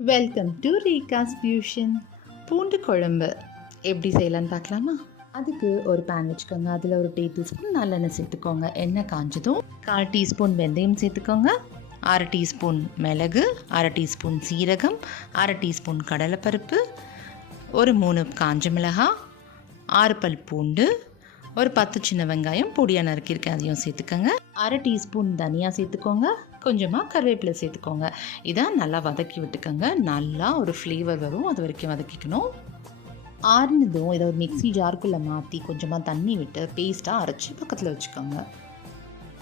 Welcome to ரீகாஸ் fusion. பூண்டு குழம்பு எப்படி செய்யலான்னு பார்க்கலாமா? அதுக்கு ஒரு பேன் வச்சுக்கோங்க. அதில் ஒரு டேபிள் ஸ்பூன் நல்லெண்ணெய் சேர்த்துக்கோங்க. எண்ணெய் காஞ்சதும் 1/4 டீஸ்பூன் வெந்தயம் சேர்த்துக்கோங்க. 1/2 டீஸ்பூன் மிளகு, 1/2 டீஸ்பூன் சீரகம், 1/2 டீஸ்பூன் கடலைப்பருப்பு, ஒரு 3 காஞ்ச மிளகாய், 6 பல் பூண்டு, ஒரு 10 சின்ன வெங்காயம் பொடியாக நறுக்கியிருக்கேன், அதையும் சேர்த்துக்கோங்க. 1/2 டீஸ்பூன் தனியாக சேர்த்துக்கோங்க. கொஞ்சமாக கருவேப்பிலை சேர்த்துக்கோங்க. இதை நல்லா வதக்கி விட்டுக்கோங்க. நல்லா ஒரு ஃப்ளேவர் வரும், அது வரைக்கும் வதக்கிக்கணும். ஆறுனதும் இதை ஒரு மிக்ஸி ஜாருக்குள்ளே மாற்றி கொஞ்சமாக தண்ணி விட்டு பேஸ்ட்டாக அரைச்சி பக்கத்தில் வச்சுக்கோங்க.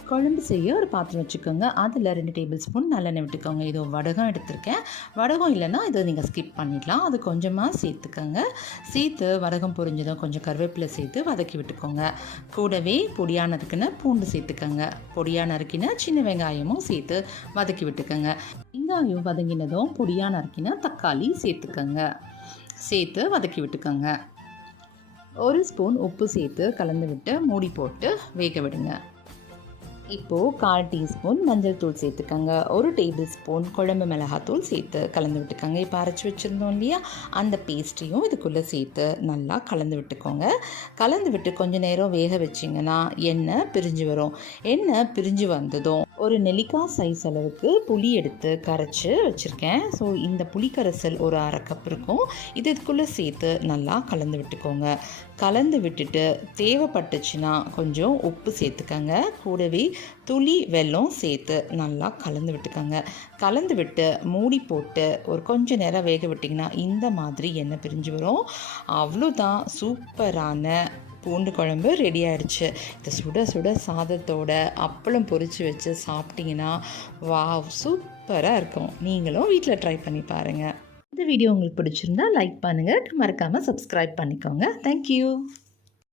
குழம்பு செய்ய ஒரு பாத்திரம் வச்சுக்கோங்க. அதில் 2 டேபிள் ஸ்பூன் நல்லெண்ணெய் விட்டுக்கோங்க. இதோ வடகம் எடுத்திருக்கேன். வடகம் இல்லைன்னா இதை நீங்கள் ஸ்கிப் பண்ணிடலாம். அது கொஞ்சமாக சேர்த்துக்கோங்க. சேர்த்து வடகம் பொரிஞ்சதும் கொஞ்சம் கருவேப்பிலை சேர்த்து வதக்கி விட்டுக்கோங்க. கூடவே பொடியாக நறுக்கின பூண்டு சேர்த்துக்கோங்க. பொடியாக நறுக்கின சின்ன வெங்காயமும் சேர்த்து வதக்கி விட்டுக்கோங்க. வெங்காயம் வதங்கினதும் பொடியாக நறுக்கின தக்காளி சேர்த்துக்கோங்க. சேர்த்து வதக்கி விட்டுக்கோங்க. 1 ஸ்பூன் உப்பு சேர்த்து கலந்து விட்டு மூடி போட்டு வேக விடுங்க. இப்போது 1/4 டீஸ்பூன் மஞ்சள் தூள் சேர்த்துக்கோங்க. 1 டேபிள் ஸ்பூன் குழம்பு மிளகாத்தூள் சேர்த்து கலந்து விட்டுக்கோங்க. இப்போ அரைச்சி வச்சுருந்தோம் இல்லையா, அந்த பேஸ்ட்டையும் இதுக்குள்ளே சேர்த்து நல்லா கலந்து விட்டுக்கோங்க. கலந்து விட்டு கொஞ்சம் நேரம் வேக வச்சிங்கன்னா எண்ணெய் பிரிஞ்சு வரும். எண்ணெய் பிரிஞ்சு வந்ததும் ஒரு நெல்லிக்காய் சைஸ் அளவுக்கு புளி எடுத்து கரைச்சி வச்சுருக்கேன். ஸோ இந்த புளி கரைசல் ஒரு 1/2 கப் இருக்கும். இதுக்குள்ளே சேர்த்து நல்லா கலந்து விட்டுக்கோங்க. கலந்து விட்டுட்டு தேவைப்பட்டுச்சுன்னா கொஞ்சம் உப்பு சேர்த்துக்கோங்க. கூடவே துளி வெல்லம் சேர்த்து நல்லா கலந்து விட்டுக்கோங்க. கலந்து விட்டு மூடி போட்டு ஒரு கொஞ்சம் நேரம் வேக விட்டிங்கன்னா இந்த மாதிரி எண்ணெய் பிரிஞ்சு வரும். அவ்வளோதான், சூப்பரான பூண்டு குழம்பு ரெடி ஆகிடுச்சு. இந்த சுட சுட சாதத்தோட அப்பளம் பொரித்து வச்சு சாப்பிட்டிங்கன்னா வாவ், சூப்பராக இருக்கும். நீங்களும் வீட்டில் ட்ரை பண்ணி பாருங்கள். இந்த வீடியோ உங்களுக்கு பிடிச்சிருந்தா லைக் பண்ணுங்கள், மறக்காமல் சப்ஸ்கிரைப் பண்ணிக்கோங்க. தேங்க்யூ.